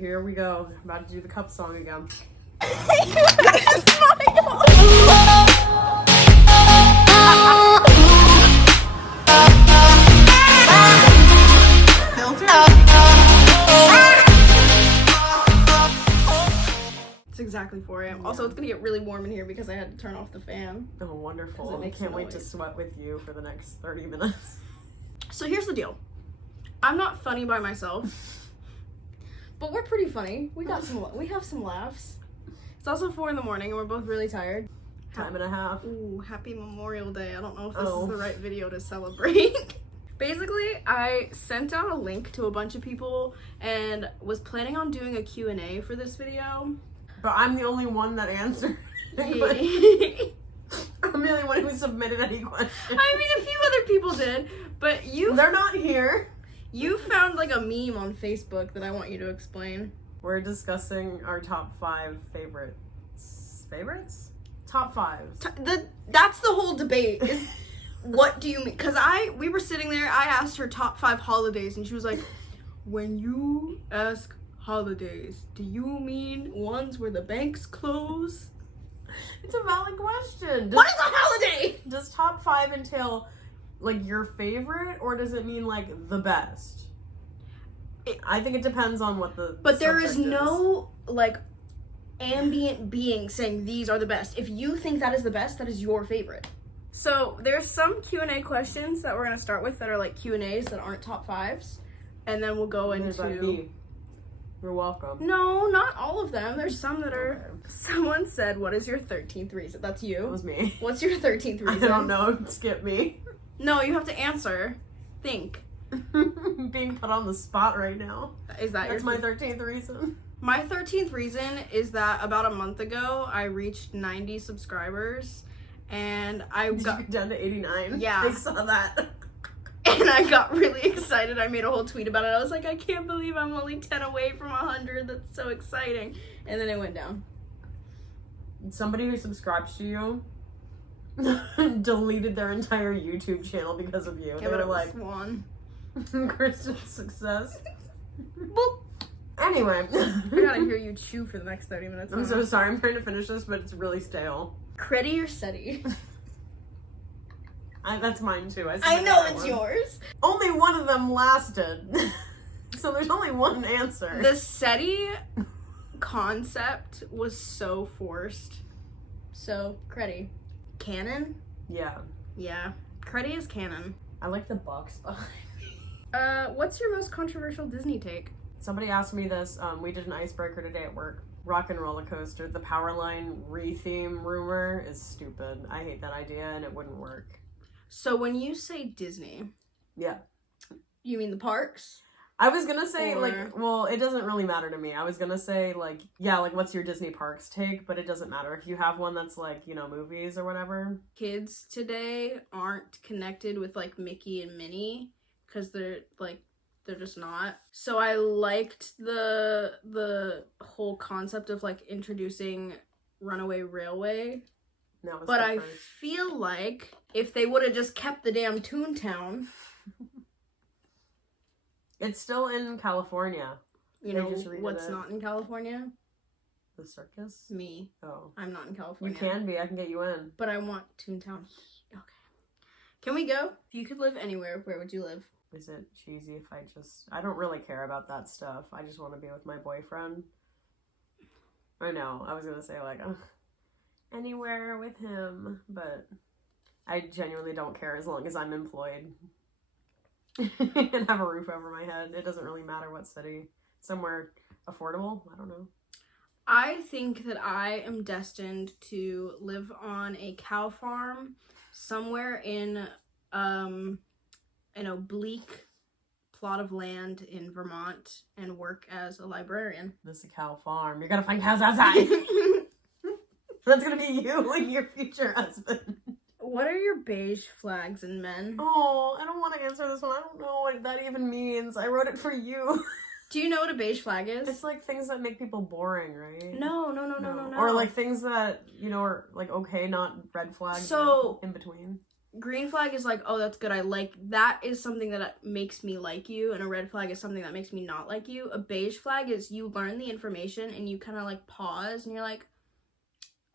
here we go. I'm about to do the cup song again. It's exactly 4 a.m. Also, it's gonna get really warm in here because I had to turn off the fan. Oh, wonderful. I can't wait to sweat with you for the next 30 minutes. So here's the deal. I'm not funny by myself, but we're pretty funny. We have some laughs. It's also 4 a.m. and we're both really tired. Time and a half. Ooh, happy Memorial Day. I don't know if this is the right video to celebrate. Basically, I sent out a link to a bunch of people and was planning on doing a Q&A for this video. But I'm the only one that answered. I'm the only one who submitted any questions. I mean, a few other people did, but they're not here. You found like a meme on Facebook that I want you to explain. We're discussing our top 5 favorites? Top 5s. That's the whole debate. Is what do you mean? Because we were sitting there, I asked her top 5 holidays, and she was like, when you ask holidays, do you mean ones where the banks close? It's a valid question. What is a holiday? Does top 5 entail like your favorite, or does it mean like the best? I think it depends on what the But there is no like ambient being saying these are the best. If you think that is the best, that is your favorite. So there's some Q&A questions that we're gonna start with that are like Q&As that aren't top 5s, and then we'll go into. You're welcome. No, not all of them. There's some that are. Someone said, "What is your 13th reason?" That's you. It was me. What's your 13th reason? I don't know. Skip me. No, you have to answer. Think. Being put on the spot right now. That's my 13th reason. My 13th reason is that about a month ago, I reached 90 subscribers, and I got down to 89. Yeah, I saw that. And I got really excited. I made a whole tweet about it. I was like, I can't believe I'm only 10 away from 100. That's so exciting. And then it went down. Somebody who subscribes to you deleted their entire YouTube channel because of you. Yeah, they were like, one. Christian success. Boop. Anyway. I gotta hear you chew for the next 30 minutes. I'm so sorry. I'm trying to finish this, but it's really stale. Creddy or SETI? That's mine too. I know it's yours. Only one of them lasted. So there's only one answer. The SETI concept was so forced. So, Creddy. Canon? Yeah. Yeah. Creddy is canon. I like the box behind me. What's your most controversial Disney take? Somebody asked me this. We did an icebreaker today at work. Rock and Roller Coaster. The Powerline re-theme rumor is stupid. I hate that idea and it wouldn't work. So when you say Disney, yeah, you mean the parks? I was gonna say well, it doesn't really matter to me. I was gonna say what's your Disney parks take? But it doesn't matter if you have one that's like, movies or whatever. Kids today aren't connected with like Mickey and Minnie because they're just not. So I liked the whole concept of like introducing Runaway Railway. But I feel like if they would have just kept the damn Toontown. It's still in California. You know what's not in California? The circus? Me. Oh. I'm not in California. You can be. I can get you in. But I want Toontown. Okay. Can we go? If you could live anywhere, where would you live? Is it cheesy if I don't really care about that stuff. I just want to be with my boyfriend. I know. I was going to say anywhere with him, but I genuinely don't care as long as I'm employed and have a roof over my head. It doesn't really matter what city. Somewhere affordable. I don't know. I think that I am destined to live on a cow farm somewhere in an oblique plot of land in Vermont and work as a librarian. This is a cow farm. You're gonna find cows outside. That's gonna be you and your future husband. What are your beige flags in men? Oh, I don't want to answer this one. I don't know what that even means. I wrote it for you. Do you know what a beige flag is? It's like things that make people boring, right? No. Or like things that, are like okay, not red flags. So in between. green flag is like, oh, that's good, I like, that is something that makes me like you, and a red flag is something that makes me not like you. A beige flag is you learn the information and you kind of like pause and you're like,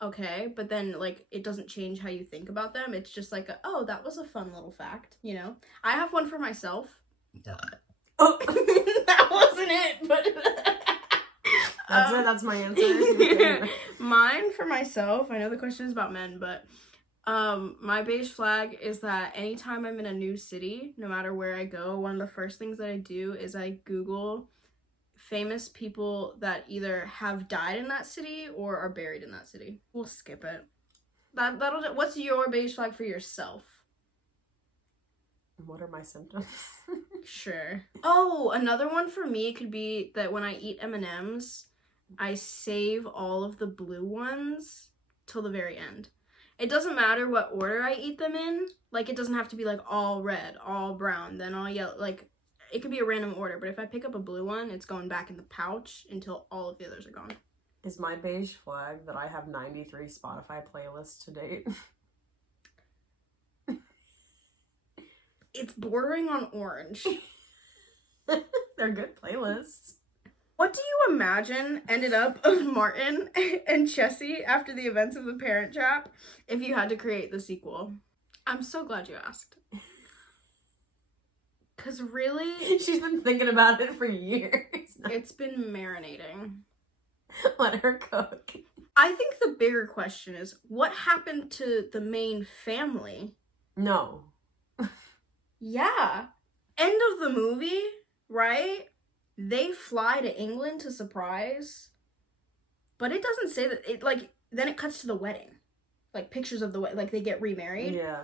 okay, but then like it doesn't change how you think about them. It's just like, oh, that was a fun little fact, you know? I have one for myself. Oh, that wasn't it, but that's it. That's my answer. Mine for myself, I know the question is about men, but my beige flag is that anytime I'm in a new city, no matter where I go, one of the first things that I do is I Google famous people that either have died in that city or are buried in that city. We'll skip it. That'll. What's your beige flag for yourself? What are my symptoms? Sure. Oh, another one for me could be that when I eat M&Ms, I save all of the blue ones till the very end. It doesn't matter what order I eat them in. Like, it doesn't have to be, like, all red, all brown, then all yellow. Like, it could be a random order, but if I pick up a blue one, it's going back in the pouch until all of the others are gone. Is my beige flag that I have 93 Spotify playlists to date? It's bordering on orange. They're good playlists. What do you imagine ended up of Martin and Chessie after the events of The Parent Trap if you had to create the sequel? I'm so glad you asked. Because really... She's been thinking about it for years. It's been marinating. Let her cook. I think the bigger question is, what happened to the main family? No. Yeah. End of the movie, right? They fly to England to surprise. But it doesn't say that, it like, then it cuts to the wedding. Like, pictures of the wedding, like, they get remarried. Yeah.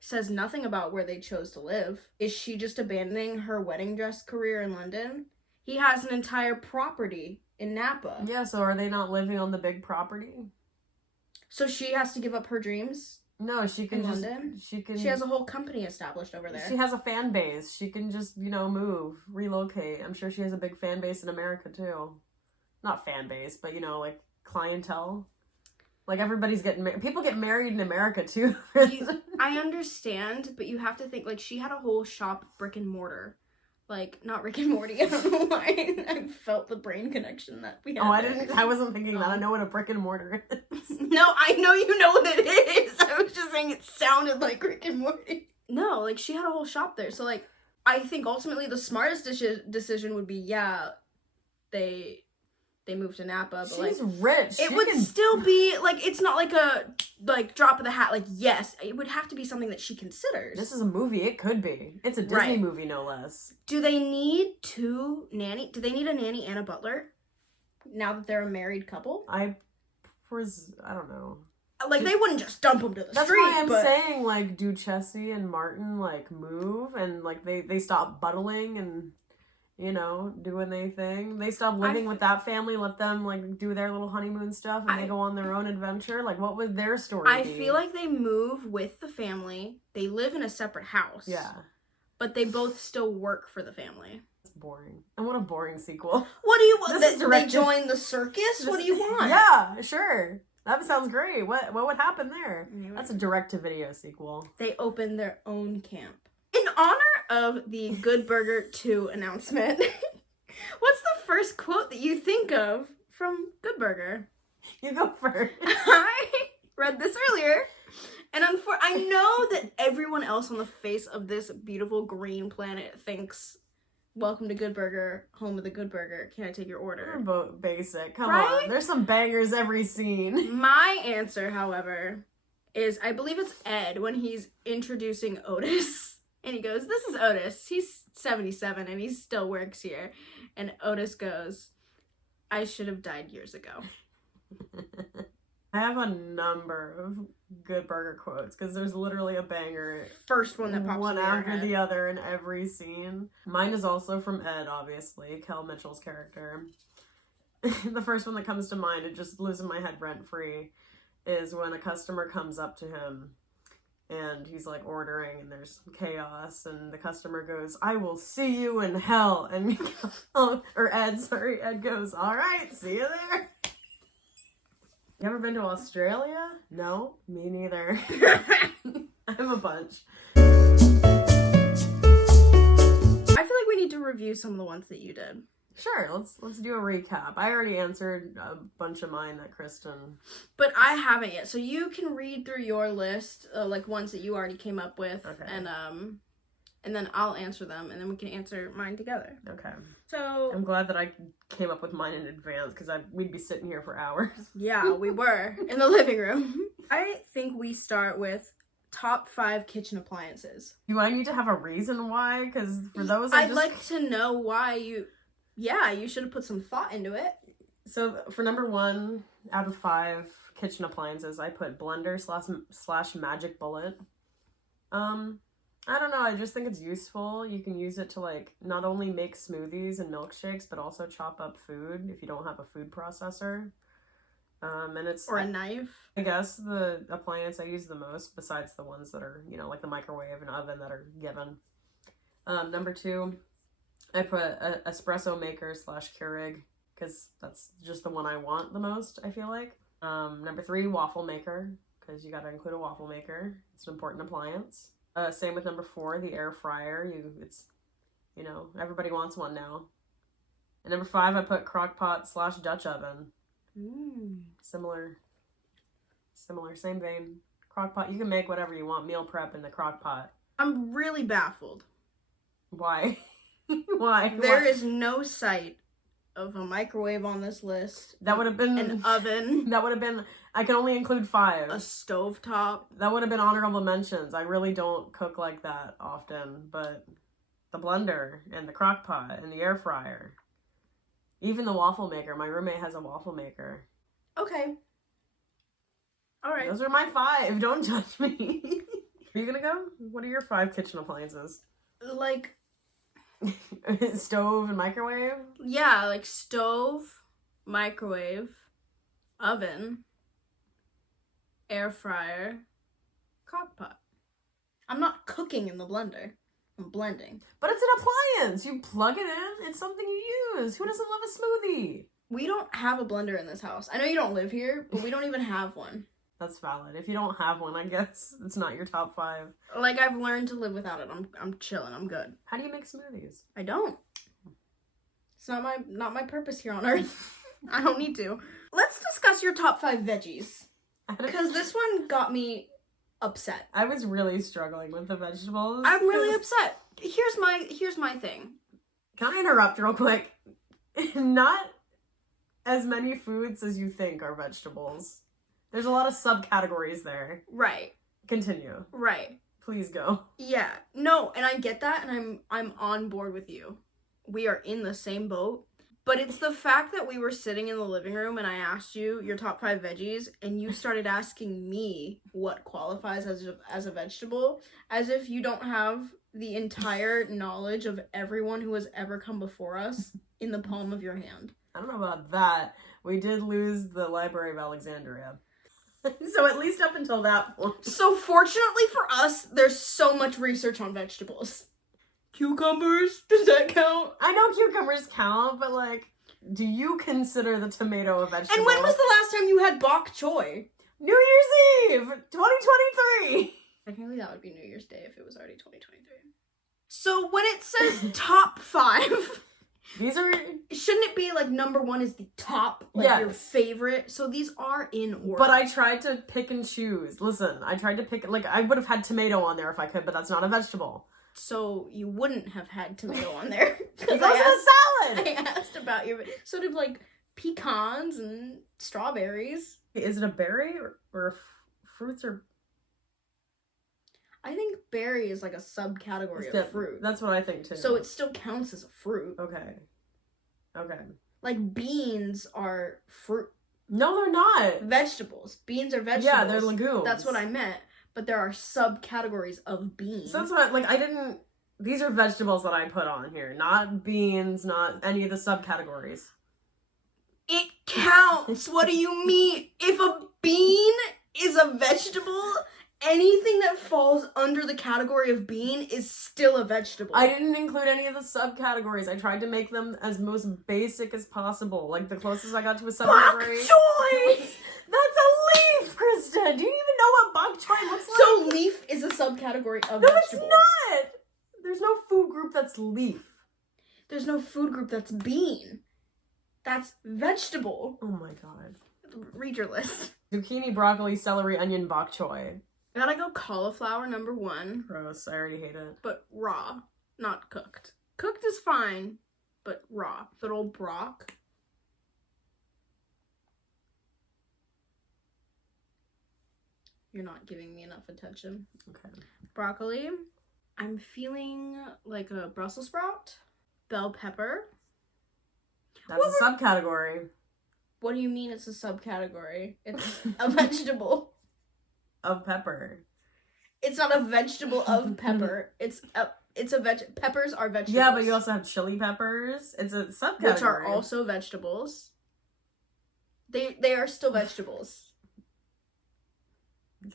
Says nothing about where they chose to live. Is she just abandoning her wedding dress career in London? He has an entire property in Napa. Yeah, so are they not living on the big property? So she has to give up her dreams? No, she can in just... London? She has a whole company established over there. She has a fan base. She can just, move, relocate. I'm sure she has a big fan base in America, too. Not fan base, but, like, clientele. Like, everybody's getting married. People get married in America, too. I understand, but you have to think, like, she had a whole shop, brick and mortar. Like, not Rick and Morty. I don't know why. I felt the brain connection that we had. Oh, I wasn't thinking that. I know what a brick and mortar is. No, I know you know what it is. I was just saying it sounded like Rick and Morty. No, like, she had a whole shop there. So, like, I think ultimately the smartest decision would be, yeah, they moved to Napa, but she's rich. It would still be like, it's not like a drop of the hat. Like, yes, it would have to be something that she considers. This is a movie. It could be. It's a Disney movie, no less. Do they need Do they need a nanny and a butler? Now that they're a married couple, I don't know. Like, they wouldn't just dump them to the street. That's why I'm saying, like, do Chessie and Martin like move and like they stop buttling and. Doing their thing. They stop living with that family, let them, like, do their little honeymoon stuff, and they go on their own adventure. Like, what would their story be? I feel like they move with the family. They live in a separate house. Yeah. But they both still work for the family. It's boring. And what a boring sequel. What do you want? They join the circus? What do you want? Yeah, sure. That sounds great. What would happen there? That's a direct-to-video sequel. They open their own camp. In honor of the Good Burger 2 announcement, what's the first quote that you think of from Good Burger? You go first. I read this earlier, and I know that everyone else on the face of this beautiful green planet thinks, welcome to Good Burger, home of the Good Burger. Can I take your order? We're both basic. Come on. There's some bangers every scene. My answer, however, is I believe it's Ed when he's introducing Otis. And he goes, this is Otis. He's 77 and he still works here. And Otis goes, I should have died years ago. I have a number of Good Burger quotes because there's literally a banger. First one that pops one in your after head. the other in every scene. Mine is also from Ed, obviously, Kel Mitchell's character. The first one that comes to mind, it just lives in my head rent-free, is when a customer comes up to him and he's like ordering and there's chaos and the customer goes, I will see you in hell. And Ed goes, all right, see you there. You ever been to Australia? No, me neither. I have a bunch. I feel like we need to review some of the ones that you did. Sure, let's do a recap. I already answered a bunch of mine that Kristen... But I haven't yet, so you can read through your list, like ones that you already came up with, Okay. And then I'll answer them, and then we can answer mine together. Okay. So... I'm glad that I came up with mine in advance, because we'd be sitting here for hours. Yeah, we were, in the living room. I think we start with top 5 kitchen appliances. Do I need to have a reason why? Because for those I'd like to know why you... Yeah, you should have put some thought into it. So for number 1 out of 5 kitchen appliances, I put blender slash magic bullet. I don't know, I just think it's useful. You can use it to like not only make smoothies and milkshakes, but also chop up food if you don't have a food processor. And it's or a knife. I guess the appliance I use the most, besides the ones that are, you know, like the microwave and oven that are given. Number 2, I put a espresso maker slash Keurig, because that's just the one I want the most, I feel like. Number 3, waffle maker, because you gotta include a waffle maker. It's an important appliance. Same with number 4, the air fryer. It's, you know, everybody wants one now. And number 5, I put crock pot slash Dutch oven. Similar, same vein. Crock pot, you can make whatever you want, meal prep in the crock pot. I'm really baffled. Why? Why? There is no sight of a microwave on this list. That would have been an oven. That would have been, I can only include 5. A stovetop. That would have been honorable mentions. I really don't cook like that often, but the blender and the crock pot and the air fryer. Even the waffle maker. My roommate has a waffle maker. Okay. All right. Those are my 5. Don't judge me. Are you gonna go? What are your 5 kitchen appliances? Like... Stove and microwave? Yeah, like stove, microwave, oven, air fryer, crock pot. I'm not cooking in the blender. I'm blending. But it's an appliance. You plug it in. It's something you use. Who doesn't love a smoothie? We don't have a blender in this house. I know you don't live here, but we don't even have one. That's valid. If you don't have one, I guess it's not your top 5. Like, I've learned to live without it. I'm chilling. I'm good. How do you make smoothies? I don't. It's not my purpose here on Earth. I don't need to. Let's discuss your top 5 veggies. Because this one got me upset. I was really struggling with the vegetables. I'm really upset. Here's my thing. Can I interrupt real quick? Not as many foods as you think are vegetables. There's a lot of subcategories there. Right. Continue. Right. Please go. Yeah. No, and I get that, and I'm on board with you. We are in the same boat. But it's the fact that we were sitting in the living room and I asked you your top 5 veggies, and you started asking me what qualifies as a vegetable, as if you don't have the entire knowledge of everyone who has ever come before us in the palm of your hand. I don't know about that. We did lose the Library of Alexandria. So at least up until that point. So fortunately for us, there's so much research on vegetables. Cucumbers? Does that count? I know cucumbers count, but like, do you consider the tomato a vegetable? And when was the last time you had bok choy? New Year's Eve, 2023. Technically, that would be New Year's Day if it was already 2023. So when it says top 5, these are... Shouldn't it be like number 1 is the top, like your favorite? So these are in order. But I tried to pick and choose. Listen, I tried to pick, like, I would have had tomato on there if I could, but that's not a vegetable. So you wouldn't have had tomato on there. It goes in a salad! I asked about your... Sort of like pecans and strawberries. Is it a berry or fruits or... I think berry is like a subcategory of fruit. That's what I think too. So it still counts as a fruit. Okay. Like beans are fruit. No, they're not. Vegetables. Beans are vegetables. Yeah, they're legumes. That's what I meant. But there are subcategories of beans. So that's what, I didn't... These are vegetables that I put on here. Not beans, not any of the subcategories. It counts! What do you mean? If a bean is a vegetable... Anything that falls under the category of bean is still a vegetable. I didn't include any of the subcategories. I tried to make them as most basic as possible. Like, the closest I got to a subcategory... Bok choy! That's confused. Do you even know what bok choy looks like? So leaf is a subcategory of No, vegetable. it's not. There's no food group that's leaf. There's no food group that's bean. That's vegetable. Oh my god. Read your list. Zucchini, broccoli, celery, onion, bok choy. I gotta go cauliflower number 1. Gross. I already hate it. But raw, not cooked. Cooked is fine, but raw. Good old brock. You're not giving me enough attention. Okay. Broccoli. I'm feeling like a Brussels sprout. Bell pepper. That's a subcategory. What do you mean it's a subcategory? It's a vegetable. Of pepper. It's not a vegetable of pepper. It's a peppers are vegetables. Yeah, but you also have chili peppers. It's a subcategory. Which are also vegetables. They are still vegetables.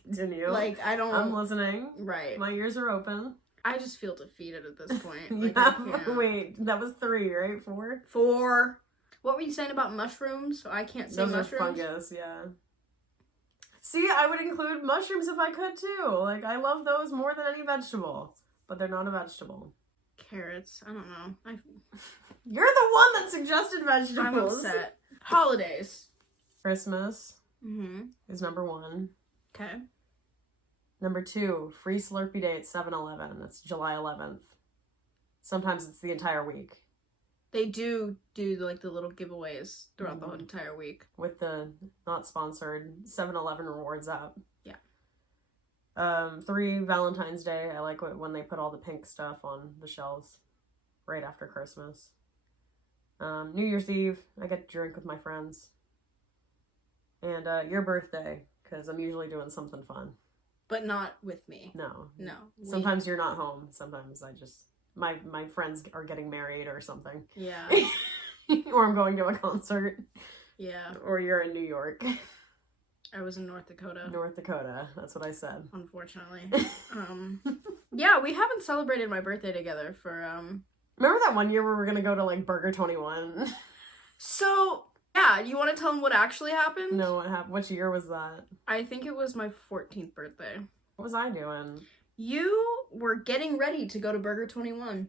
Continue. Like, I don't... I'm listening. Right. My ears are open. I just feel defeated at this point. Like, Yeah, wait, that was 3, right? 4? 4. What were you saying about mushrooms? I can't say Those mushrooms. are fungus, yeah. See, I would include mushrooms if I could too. Like, I love those more than any vegetable. But they're not a vegetable. Carrots. I don't know. You're the one that suggested vegetables. I'm upset. Holidays. Christmas Mm-hmm. is number 1. Okay. Number 2, free Slurpee Day at 7-Eleven. That's July 11th. Sometimes it's the entire week. They do like the little giveaways throughout the whole entire week. With the not sponsored 7-Eleven rewards app. Yeah. 3, Valentine's Day. I like when they put all the pink stuff on the shelves right after Christmas. New Year's Eve, I get to drink with my friends. And your birthday, because I'm usually doing something fun. But not with me. No. No. Sometimes you're not home. Sometimes I just... My friends are getting married or something. Yeah. Or I'm going to a concert. Yeah. Or you're in New York. I was in North Dakota. North Dakota. That's what I said. Unfortunately. Yeah, we haven't celebrated my birthday together for, Remember that one year where we were going to go to, like, Burger 21? So, yeah, you want to tell them what actually happened? No, what happened? Which year was that? I think it was my 14th birthday. What was I doing? You were getting ready to go to Burger 21.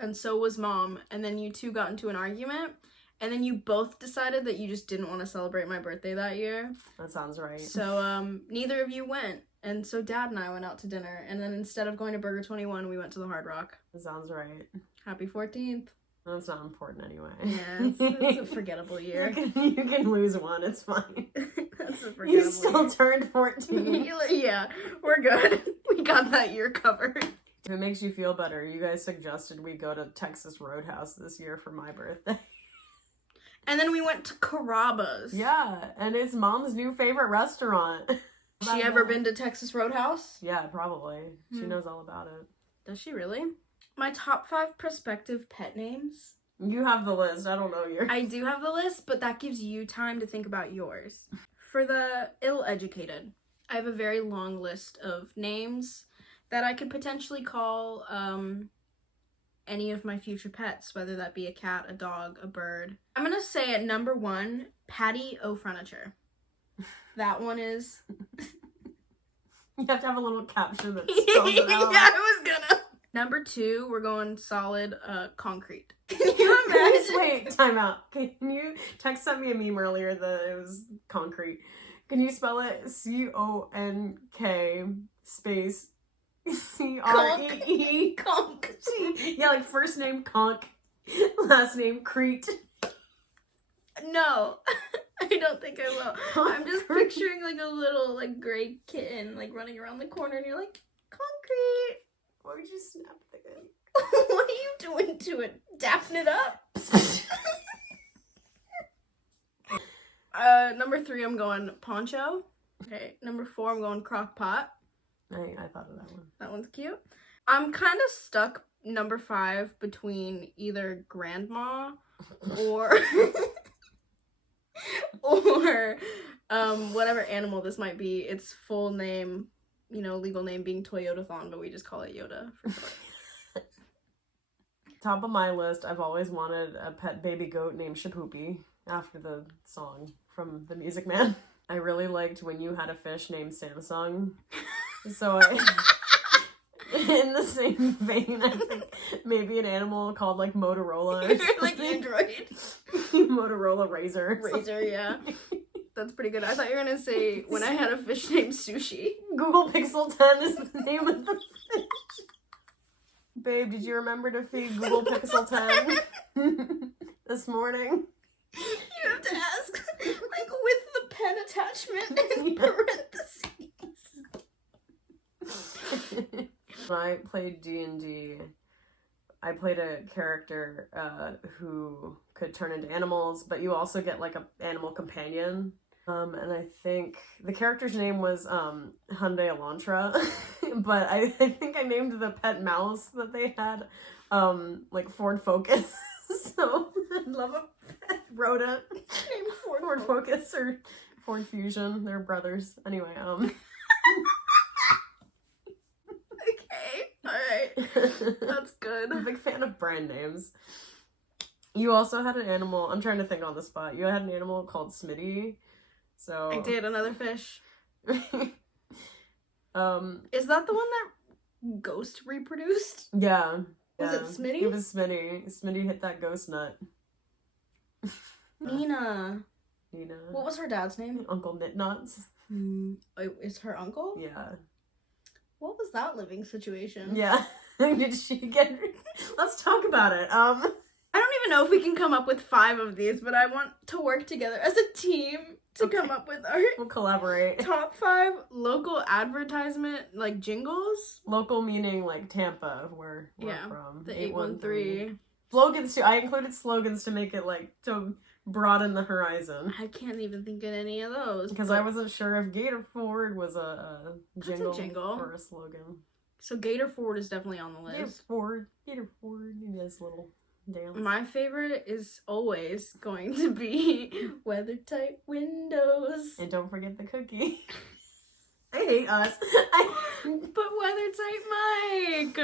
And so was Mom. And then you two got into an argument. And then you both decided that you just didn't want to celebrate my birthday that year. That sounds right. So, neither of you went. And so Dad and I went out to dinner. And then instead of going to Burger 21, we went to the Hard Rock. That sounds right. Happy 14th. That's not important anyway. Yeah, it's a forgettable year. You can lose one. It's fine. That's a forgettable You still year. turned 14. Yeah, we're good. We got that year covered. If it makes you feel better, you guys suggested we go to Texas Roadhouse this year for my birthday. And then we went to Carrabba's. Yeah, and it's Mom's new favorite restaurant. She ever been to Texas Roadhouse? Yeah, probably. She knows all about it. Does she really? My top 5 prospective pet names. You have the list. I don't know yours. I do have the list, but that gives you time to think about yours. For the ill-educated, I have a very long list of names that I could potentially call any of my future pets, whether that be a cat, a dog, a bird. I'm gonna say at number 1, Patty O'Furniture. That one is... You have to have a little caption that spells it out. Yeah, I was gonna. Number 2, we're going solid concrete. Can you imagine? Wait, time out. Can you... Tex sent me a meme earlier that it was concrete. Can you spell it? CONK space CREE? Conk. Yeah, like first name Conk, last name Crete. No, I don't think I will. I'm just picturing like a little like gray kitten like running around the corner and you're like, concrete. Why would you snap the thing? What are you doing to it? Dapping it up? Number 3, I'm going poncho. Okay, number 4, I'm going crock pot. I thought of that one. That one's cute. I'm kind of stuck, number 5, between either grandma or or whatever animal this might be. Its full name, legal name being Toyotathon, but we just call it Yoda for short. Top of my list, I've always wanted a pet baby goat named Shapoopy, after the song from The Music Man. I really liked When You Had a Fish Named Samsung. So in the same vein, I think maybe an animal called like Motorola. Or like Android. Motorola Razor. Razor, yeah. That's pretty good. I thought you were gonna say When I Had a Fish Named Sushi. Google Pixel 10 is the name of the fish. Babe, did you remember to feed Google Pixel 10 this morning? You have to ask, like, with the pen attachment in parentheses. When I played D&D, I played a character who could turn into animals, but you also get like an animal companion. And I think the character's name was Hyundai Elantra, but I think I named the pet mouse that they had like Ford Focus. So I love a pet rodent named Ford Focus or Ford Fusion. They're brothers. Anyway, Okay, alright. That's good. I'm a big fan of brand names. You also had an animal, I'm trying to think on the spot. You had an animal called Smitty. So I did, another fish. Is that the one that Ghost reproduced? Yeah. Was it Smitty? It was Smitty. Smitty hit that ghost nut. Nina. Nina. What was her dad's name? Uncle Knitnuts. Is her uncle? Yeah. What was that living situation? Yeah. Did she get... Let's talk about it. I don't even know if we can come up with 5 of these, but I want to work together as a team to come up with our we'll collaborate. top 5 local advertisement, like, jingles. Local meaning, like, Tampa, where we're from. The 813. Slogans, too. I included slogans to make it, like, to broaden the horizon. I can't even think of any of those. Because I wasn't sure if Gator Ford was a jingle or a slogan. So Gator Ford is definitely on the list. Gator Ford, this little dance. My favorite is always going to be Weather Tight Windows. And don't forget the cookie. I hate us. But Weather Tight Mike.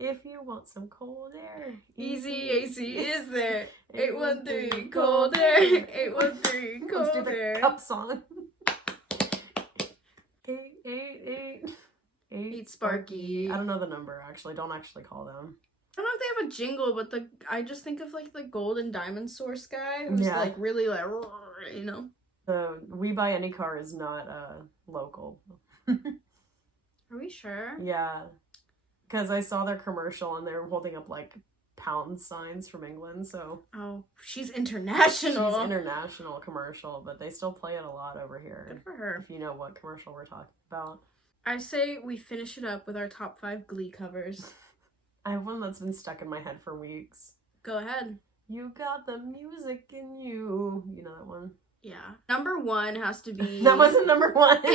If you want some cold air, Easy AC is there. 813 cold air. 813 Let's do cold the air. cup song. 888 Eat Sparky. I don't know the number actually. Don't actually call them. I don't know if they have a jingle, but I just think of like the gold and diamond source guy who's like really like, you know. The We Buy Any Car is not local. Are we sure? Yeah. Because I saw their commercial and they were holding up like pound signs from England, so. Oh, she's international. She's international commercial, but they still play it a lot over here. Good for her. If you know what commercial we're talking about. I say we finish it up with our top 5 Glee covers. I have one that's been stuck in my head for weeks. Go ahead. You got the music in you. You know that one? Yeah. Number 1 has to be... That wasn't number 1. I'm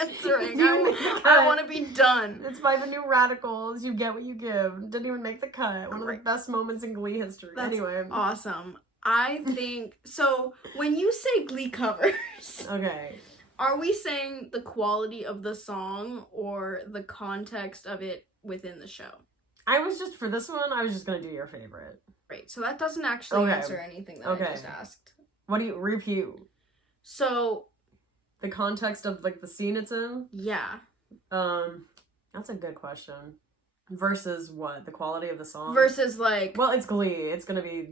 answering. I want to be done. It's by the New Radicals. You get what you give. Didn't even make the cut. One of the best moments in Glee history. That's anyway. Awesome. I think... So, when you say Glee covers... Okay. Are we saying the quality of the song or the context of it within the show? For this one, I was just going to do your favorite. Right, so that doesn't actually answer anything that I just asked. What do you repeat? So... The context of, like, the scene it's in? Yeah. That's a good question. Versus what? The quality of the song? Versus, like... Well, it's Glee. It's going to be...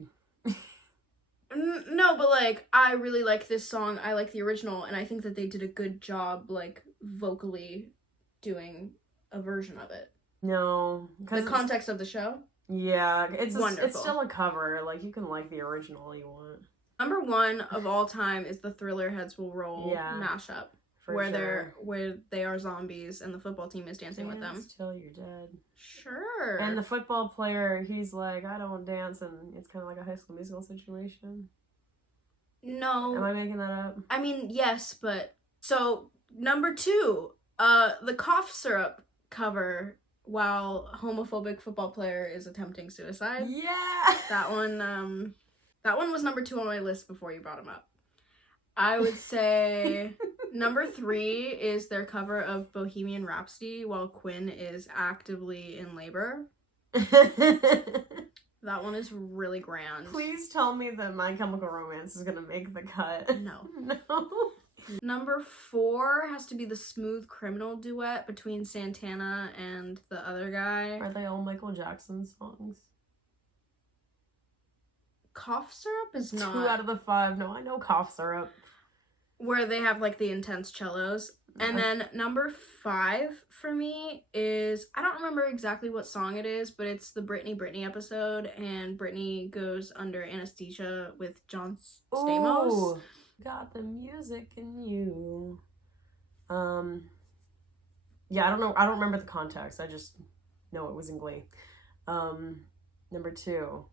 No, but, like, I really like this song. I like the original, and I think that they did a good job, like, vocally doing a version of it. No. The context of the show? Yeah. It's wonderful. It's still a cover. Like, you can like the original all you want. Number 1 of all time is the Thriller Heads Will Roll mashup. Where they are zombies, and the football team is dancing with them. Till you're dead. Sure. And the football player, he's like, I don't dance, and it's kind of like a High School Musical situation. No. Am I making that up? I mean, yes, but... So, number 2, the cough syrup cover while homophobic football player is attempting suicide. Yeah! That one was number 2 on my list before you brought him up. I would say number 3 is their cover of Bohemian Rhapsody while Quinn is actively in labor. That one is really grand. Please tell me that My Chemical Romance is gonna make the cut. No. No. Number 4 has to be the Smooth Criminal duet between Santana and the other guy. Are they all Michael Jackson songs? Cough Syrup is not. 2 out of the 5. No, I know Cough Syrup. Where they have like the intense cellos. And then number 5 for me is, I don't remember exactly what song it is, but it's the Britney episode, and Britney goes under anesthesia with John Stamos. Ooh, got the music in you. Yeah, I don't remember the context. I just know it was in Glee. Number 2,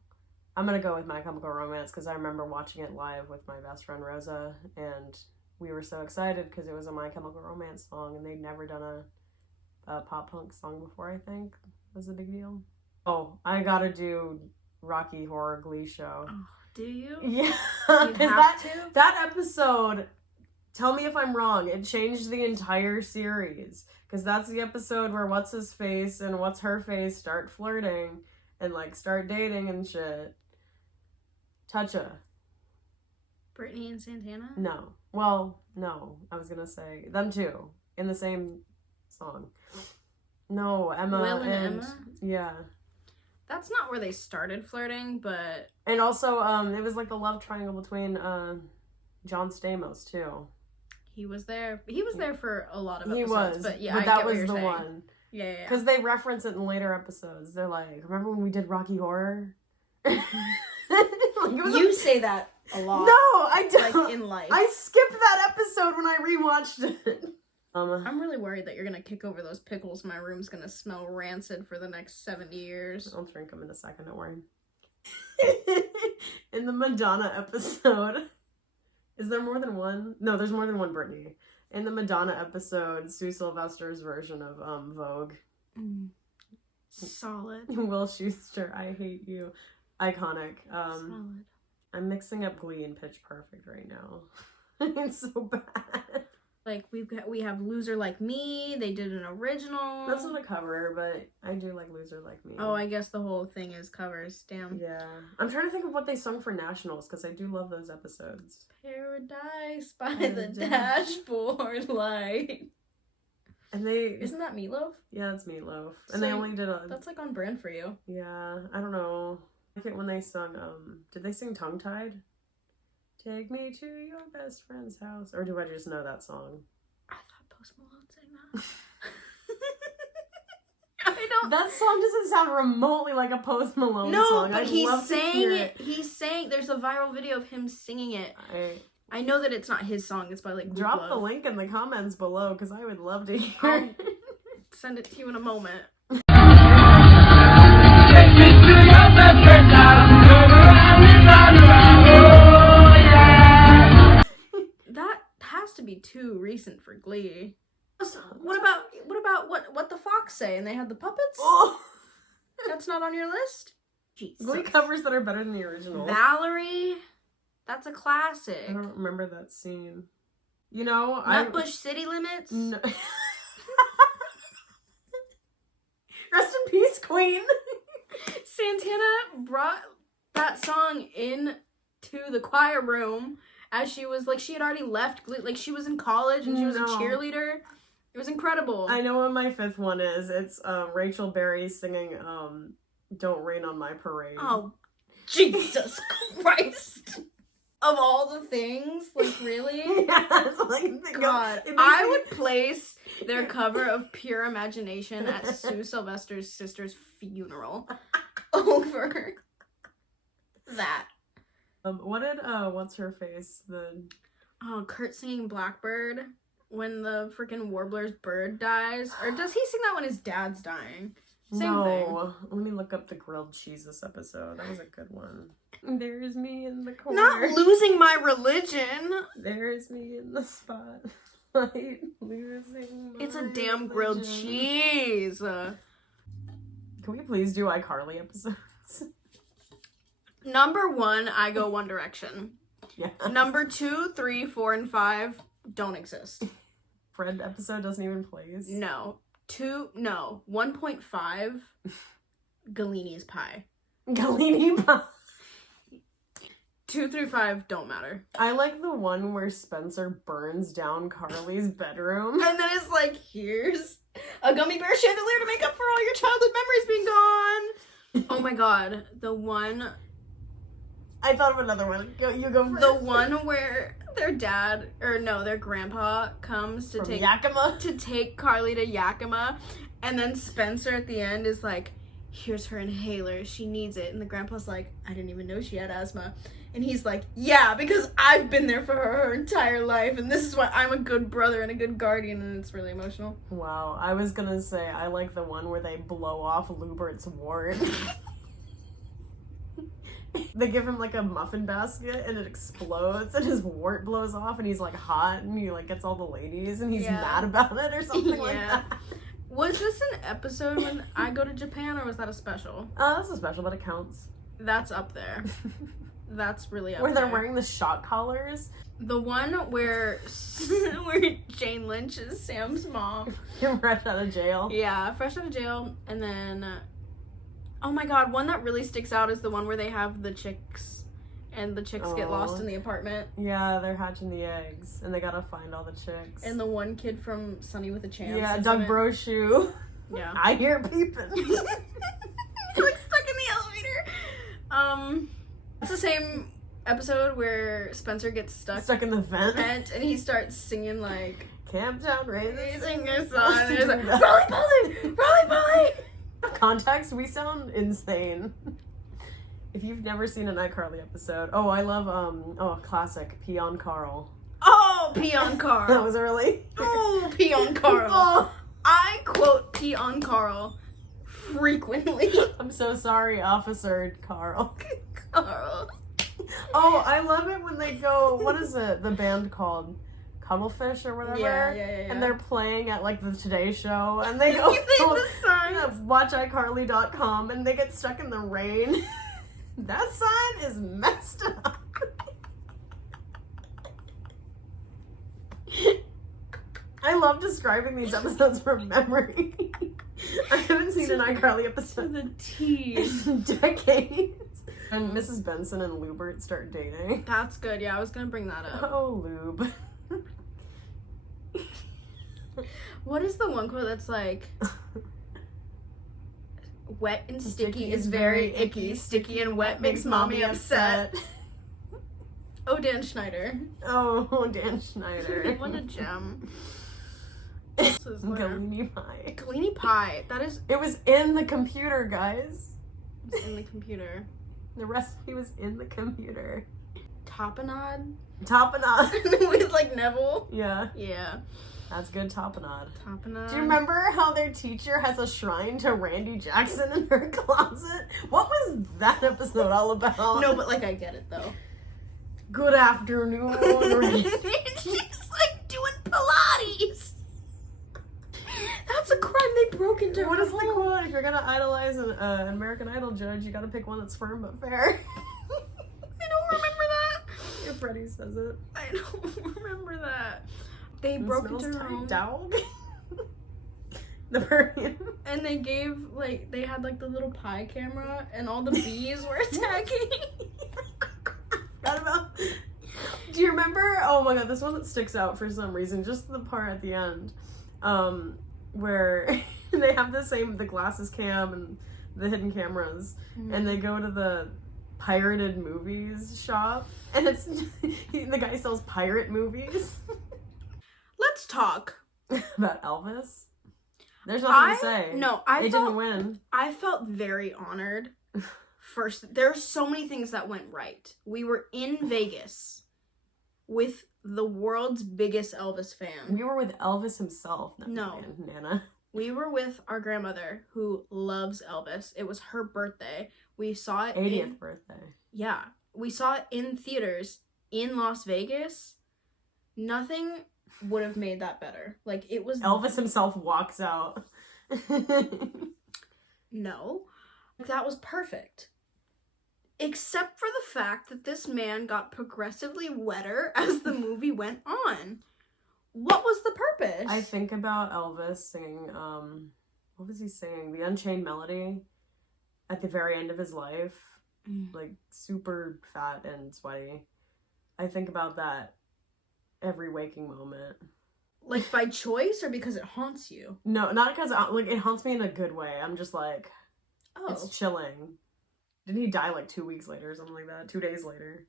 I'm gonna go with My Chemical Romance because I remember watching it live with my best friend Rosa, and we were so excited because it was a My Chemical Romance song, and they'd never done a pop punk song before. I think was a big deal. Oh, I gotta do Rocky Horror Glee Show. Oh, do you? Yeah, You have to? That episode. Tell me if I'm wrong. It changed the entire series because that's the episode where what's his face and what's her face start flirting and like start dating and shit. Toucha. Britney and Santana? No. Well, no. I was gonna say them two in the same song. No, Emma Will and Emma? Yeah. That's not where they started flirting, but And also, it was like the love triangle between John Stamos too. he was there. He was there for a lot of He episodes, was, but yeah, but I that get what was you're the saying. one. Yeah. Because they reference it in later episodes. They're like, remember when we did Rocky Horror? You say that a lot. No, I don't. Like in life. I skipped that episode when I rewatched it. I'm really worried that you're gonna kick over those pickles. My room's gonna smell rancid for the next 70 years. I'll drink them in a second, don't worry. In the Madonna episode, is there more than one? No, there's more than one Britney. In the Madonna episode, Sue Sylvester's version of Vogue. Solid. Will Schuster, I Hate You. Iconic. Solid. I'm mixing up Glee and Pitch Perfect right now. It's so bad. Like we have Loser Like Me. They did an original. That's not a cover, but I do like Loser Like Me. Oh, I guess the whole thing is covers. Damn. Yeah. I'm trying to think of what they sung for Nationals, because I do love those episodes. Paradise by the dashboard light. And they... Isn't that Meatloaf? Yeah, it's Meatloaf. So And they only did a... That's like on brand for you. Yeah, I don't know. I think when they sung, did they sing Tongue Tied? Take me to your best friend's house. Or do I just know that song? I thought Post Malone sang that. I don't... That song doesn't sound remotely like a Post Malone No, song. but I'd he love to sang hear it. He sang... There's a viral video of him singing it. I know that it's not his song. It's by like Drop Group the Love. link in the comments below, because I would love to hear I'll it. send it to you in a moment. That has to be too recent for Glee. What about what the Fox say? And they had the puppets? Oh. That's not on your list? Jesus. Glee covers that are better than the original. Valerie? That's a classic. I don't remember that scene. You know, Nutbush City Limits? No. Rest in peace, Queen. Santana brought that song in to the choir room as she was like, she had already left Glee, like she was in college and she was a cheerleader. It was incredible. I know what my 5th one is. It's Rachel Berry singing Don't Rain on My Parade. Oh, Jesus Christ. Of all the things, like really? Yeah, that's all I can think God, of. I would place their cover of Pure Imagination at Sue Sylvester's sister's funeral over that. What did what's her face? Oh, Kurt singing Blackbird when the freaking warbler's bird dies, or does he sing that when his dad's dying? Same thing. Let me look up the grilled cheeses episode. That was a good one. There's me in the corner. Not losing my religion. There's me in the spotlight. Losing my It's a damn grilled religion. cheese. Can we please do iCarly episodes? Number 1, I go One Direction. Yeah. Number 2, 3, 4, and 5 don't exist. Fred episode doesn't even place. No. 1.5, Galini's Pie. Galini pie. 2 through 5 don't matter. I like the one where Spencer burns down Carly's bedroom. And then it's like, here's a gummy bear chandelier to make up for all your childhood memories being gone. Oh my god. The one... I thought of another one. You go first. The one where their dad, or no, their grandpa comes to From take... Yakima? To take Carly to Yakima. And then Spencer at the end is like, here's her inhaler. She needs it. And the grandpa's like, I didn't even know she had asthma. And he's like, yeah, because I've been there for her entire life, and this is why I'm a good brother and a good guardian, and it's really emotional. Wow, I was gonna say, I like the one where they blow off Lubert's wart. They give him like a muffin basket, and it explodes, and his wart blows off, and he's like hot, and he like gets all the ladies, and he's mad about it, or something like that. Was this an episode when I go to Japan, or was that a special? That's a special, but it counts. That's up there. That's really up where there. They're wearing the shock collars. The one where Jane Lynch is Sam's mom. Fresh out of jail. Yeah, fresh out of jail. And then, oh my god, one that really sticks out is the one where they have the chicks. And the chicks get lost in the apartment. Yeah, they're hatching the eggs. And they gotta find all the chicks. And the one kid from Sunny with a Chance. Yeah, Doug Brochu. Yeah. I hear peeping. He's like stuck in the elevator. It's the same episode where Spencer gets stuck in the vent, and he starts singing like Camptown Raising a song, and he's like Rolly Polly. Context, we sound insane. If you've never seen an iCarly episode, I love classic Peon Carl. Oh, Peon Carl. That was early. Oh, Peon Carl. Oh. I quote Peon Carl frequently. I'm so sorry, Officer Carl. Carl. Oh, I love it when they go, what is it, the band called? Cuddlefish or whatever? Yeah. And they're playing at like the Today Show, and they go, watch iCarly.com, and they get stuck in the rain. That sign is messed up. I love describing these episodes from memory. I haven't seen an iCarly episode to the T in decades. And Mrs. Benson and Lubert start dating. That's good. Yeah, I was gonna bring that up. Oh, Lube. What is the one quote that's like, wet and sticky is very icky. Sticky and wet makes mommy upset. Oh, Dan Schneider. Oh, Dan Schneider. What a gem. Galini pie. Galini pie. That is... It was in the computer, guys. It's in the computer. The recipe was in the computer. Tapenade? Tapenade. With, like, Neville? Yeah. Yeah. That's good tapenade. Tapenade. Do you remember how their teacher has a shrine to Randy Jackson in her closet? What was that episode all about? No, but, like, I get it, though. Good afternoon. She's, like, doing Pilates. That's a crime. They broke into her. What is the quote? If you're gonna idolize an American Idol judge, you gotta pick one that's firm but fair. I don't remember that. Yeah, Freddie says it. I don't remember that. They broke into her home. Dog. The perfume. And they gave, like, they had, like, the little pie camera, and all the bees were attacking. Forgot about. Do you remember? Oh my god, this one that sticks out for some reason. Just the part at the end. Where they have the glasses cam and the hidden cameras, and they go to the pirated movies shop, and it's the guy sells pirate movies. Let's talk about Elvis. There's nothing to say. No, they didn't win. I felt very honored. First, there are so many things that went right. We were in Vegas with the world's biggest Elvis fan. We were with Elvis himself. No. Nana. We were with our grandmother who loves Elvis. It was her birthday. We saw it 80th birthday. Yeah. We saw it in theaters in Las Vegas. Nothing would have made that better. Like, it was... Elvis himself walks out. No. That was perfect. Except for the fact that this man got progressively wetter as the movie went on. What was the purpose? I think about Elvis singing, what was he singing? The Unchained Melody. at the very end of his life, like super fat and sweaty. I think about that every waking moment. Like by choice or because it haunts you? No, not because like it haunts me in a good way. I'm just like, Oh, it's chilling. Didn't he die like 2 weeks later or something like that? 2 days later?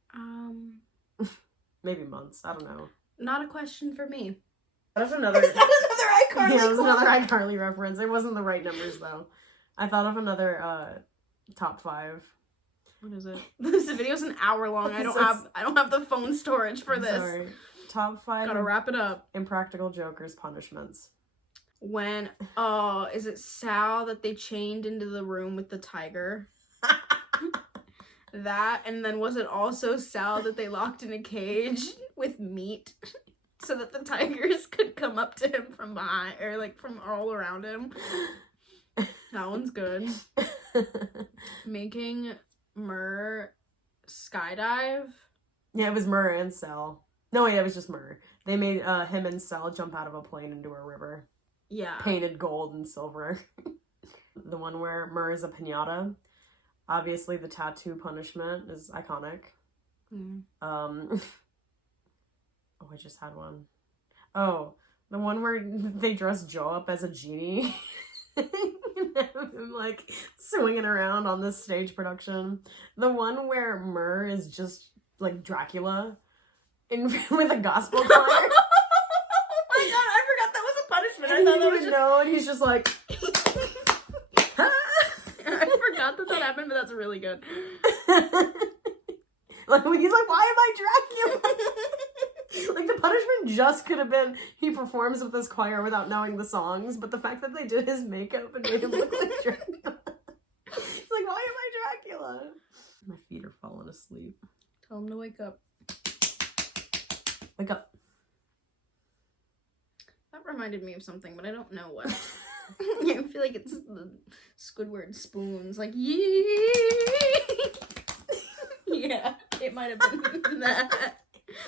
Maybe months. I don't know. Not a question for me. That's another. Is that another iCarly? Yeah, it was another iCarly reference. It wasn't the right numbers though. I thought of another top 5. What is it? This video's an hour long. I don't have the phone storage for this. Sorry. Top 5. Gotta wrap it up. Impractical Joker's punishments. When is it Sal that they chained into the room with the tiger? That, and then was it also Sal that they locked in a cage with meat so that the tigers could come up to him from behind or like from all around him? That one's good. Making Murr skydive. Yeah, it was Murr and Sal. No, wait, it was just Murr. They made him and Sal jump out of a plane into a river. Yeah. Painted gold and silver. The one where Murr is a piñata. Obviously, the tattoo punishment is iconic. Oh, I just had one. Oh, the one where they dress Joe up as a genie. And have him, like, swinging around on this stage production. The one where Murr is just, like, Dracula with a gospel choir. Oh my god, I forgot that was a punishment. I thought that was just... No, and he's just like... I forgot that happened, but that's really good. Like, when he's like, why am I Dracula? Like, the punishment just could have been he performs with this choir without knowing the songs, but the fact that they did his makeup and made him look like Dracula. He's like, why am I Dracula? My feet are falling asleep. Tell him to wake up. Wake up. That reminded me of something, but I don't know what. I feel like it's the Squidward spoons, like, yee. Yeah, it might have been that.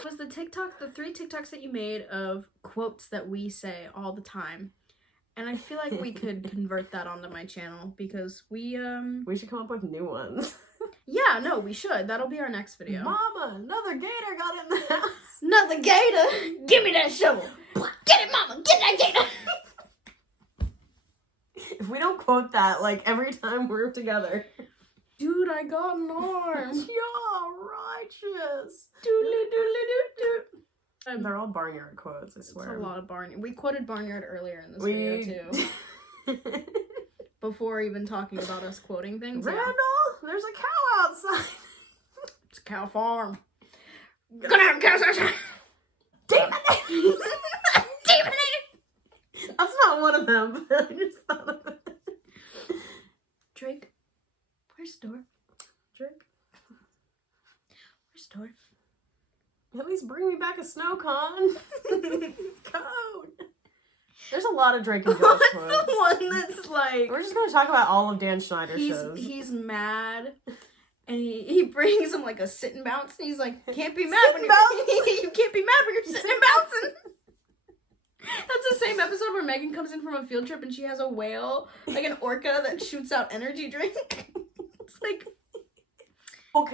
Was the 3 TikToks that you made of quotes that we say all the time. And I feel like we could convert that onto my channel because we should come up with new ones. Yeah, no, we should. That'll be our next video. Mama, another gator got in the house. Another gator? Give me that shovel. Get it, mama. Get that gator. If we don't quote that, like, every time we're together. Dude, I got an arm. Yeah, righteous. They're all barnyard quotes, I swear. It's a lot of barnyard. We quoted barnyard earlier in this video, too. Before even talking about us quoting things. Randall, there's a cow outside. It's a cow farm. Gonna have cows outside. Damn it! Damn it! That's not one of them, but I just thought of it. Drake, where's the door? Drake, where's the door? At least bring me back a snow cone. Cone. There's a lot of Drake and Josh quotes. What's the one that's like... We're just going to talk about all of Dan Schneider's shows. He's mad, and he brings him like a sit and bounce, and he's like, can't be mad when you're... You can't be mad when you're sitting and bouncing. That's the same episode where Megan comes in from a field trip and she has a whale, like an orca that shoots out energy drink. It's like... Oh,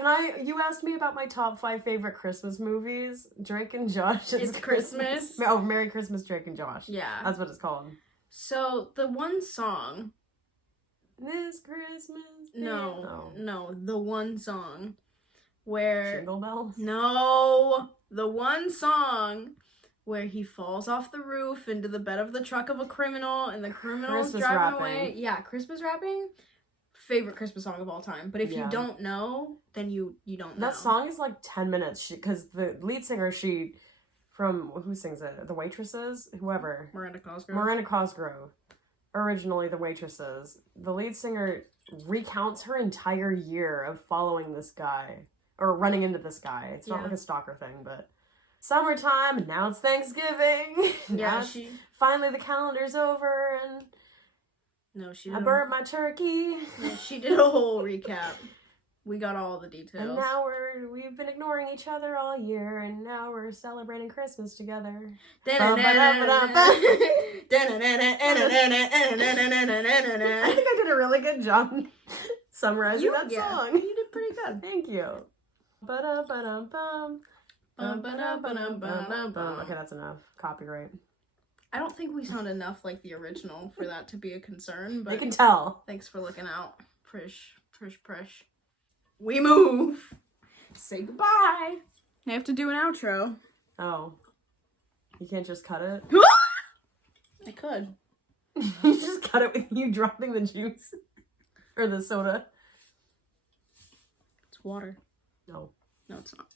you asked me about my top 5 favorite Christmas movies. Drake and Josh. It's Christmas. Oh, Merry Christmas, Drake and Josh. Yeah. That's what it's called. So, the one song... This Christmas... No, the one song where... Jingle Bells? No, the one song where he falls off the roof into the bed of the truck of a criminal and the criminal's Christmas driving rapping. away. Yeah, Christmas rapping. Favorite Christmas song of all time. But if you don't know, then you don't know. That song is like 10 minutes because the lead singer, who sings it? The Waitresses? Whoever. Miranda Cosgrove. Miranda Cosgrove. Originally the Waitresses. The lead singer recounts her entire year of following this guy. Or running into this guy. It's not like a stalker thing, but... Summertime, and now it's Thanksgiving. Yeah, finally the calendar's over, and... No, I burnt my turkey. Yeah, she did a whole recap. We got all the details. And now we've been ignoring each other all year, and now we're celebrating Christmas together. I think I did a really good job summarizing that song. You did pretty good. Thank you. Ba-da-ba-dum-bum. Bum-ba-da-ba-dum-ba-dum-bum. Okay, that's enough. Copyright. I don't think we sound enough like the original for that to be a concern, but They can tell. thanks for looking out. Prish. We move. Say goodbye. I have to do an outro. Oh. You can't just cut it? I could. You just cut it with you dropping the juice. Or the soda. It's water. No. No, it's not.